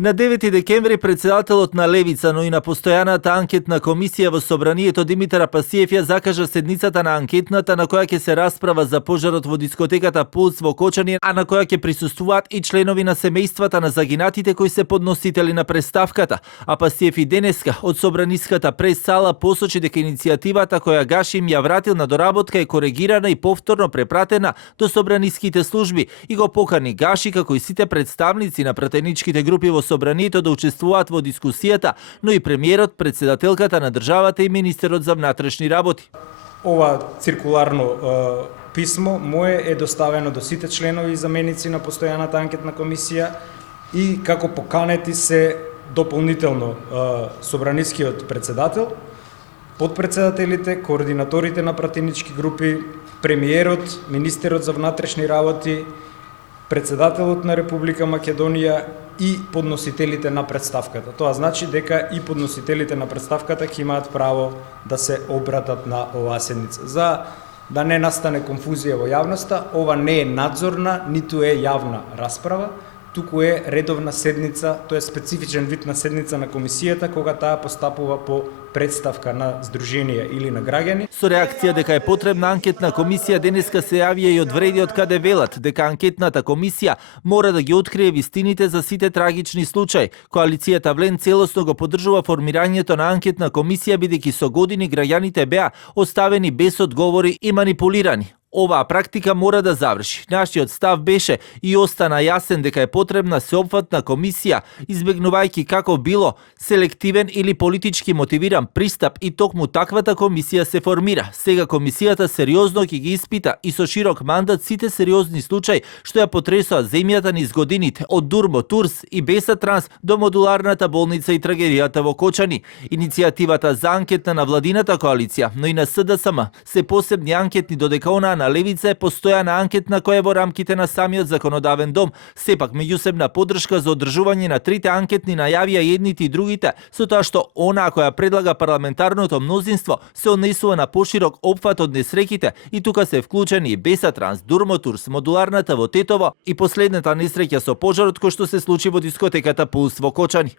На 9 декември председателот на Левица, но и на постојаната анкетна комисија во Собранието Димитар Апасиев ја закажа седницата на анкетната на која ќе се расправа за пожарот во дискотеката Пулс во Кочани, а на која ќе присуствуваат и членови на семејствата на загинатите кои се подносители на представката. Апасиев и денеска од Собраниската прес-сала посочи дека иницијативата која Гашим ја вратил на доработка е коригирана и повторно препратена до собраниските служби и го покани Гаши како и сите представници на пратеничките групи во Собранието да учествуваат во дискусијата, но и премиерот, председателката на државата и министерот за внатрешни работи. Ова циркуларно писмо мое е доставено до сите членови и заменици на постојаната анкетна комисија и како поканети се дополнително собранискиот председател, подпредседателите, координаторите на пратенички групи, премиерот, министерот за внатрешни работи, председателот на Република Македонија и подносителите на представката. Тоа значи дека и подносителите на представката ќе имаат право да се обратат на оваа седница. За да не настане конфузија во јавноста, ова не е надзорна, ниту е јавна расправа, туку е редовна седница, тоа е специфичен вид на седница на комисијата кога таа постапува по представка на здруженија или на граѓани. Со реакција дека е потребна анкетна комисија, денеска се јавија и од вреди од каде велат дека анкетната комисија мора да ги открие вистините за сите трагични случаи. Коалицијата Влен целосно го поддржува формирањето на анкетна комисија бидејќи со години граѓаните беа оставени без одговори и манипулирани. Оваа практика мора да заврши. Нашиот став беше и остана јасен дека е потребна сеопфатна комисија, избегнувајќи како било селективен или политички мотивиран пристап, и токму таквата комисија се формира. Сега комисијата сериозно ќе ги испита и со широк мандат сите сериозни случаи што ја потресоа земјата низ годините, од Дурмо, Турс и Беса Транс до модуларната болница и трагедијата во Кочани. Иницијативата за анкетна на владината коалиција, но и на СДСМ се посебни анкетни, додека она на Левица е постојана анкетна која е во рамките на самиот законодавен дом. Сепак меѓусебна поддршка за одржување на трите анкетни најавија едните и другите, со тоа што она која предлага парламентарното мнозинство се однесува на поширок опфат од несреќите, и тука се вклучени и Беса Транс, Дурмо, Турс, модуларната во Тетово и последната несреќа со пожарот кој што се случи во дискотеката Пулс во Кочани.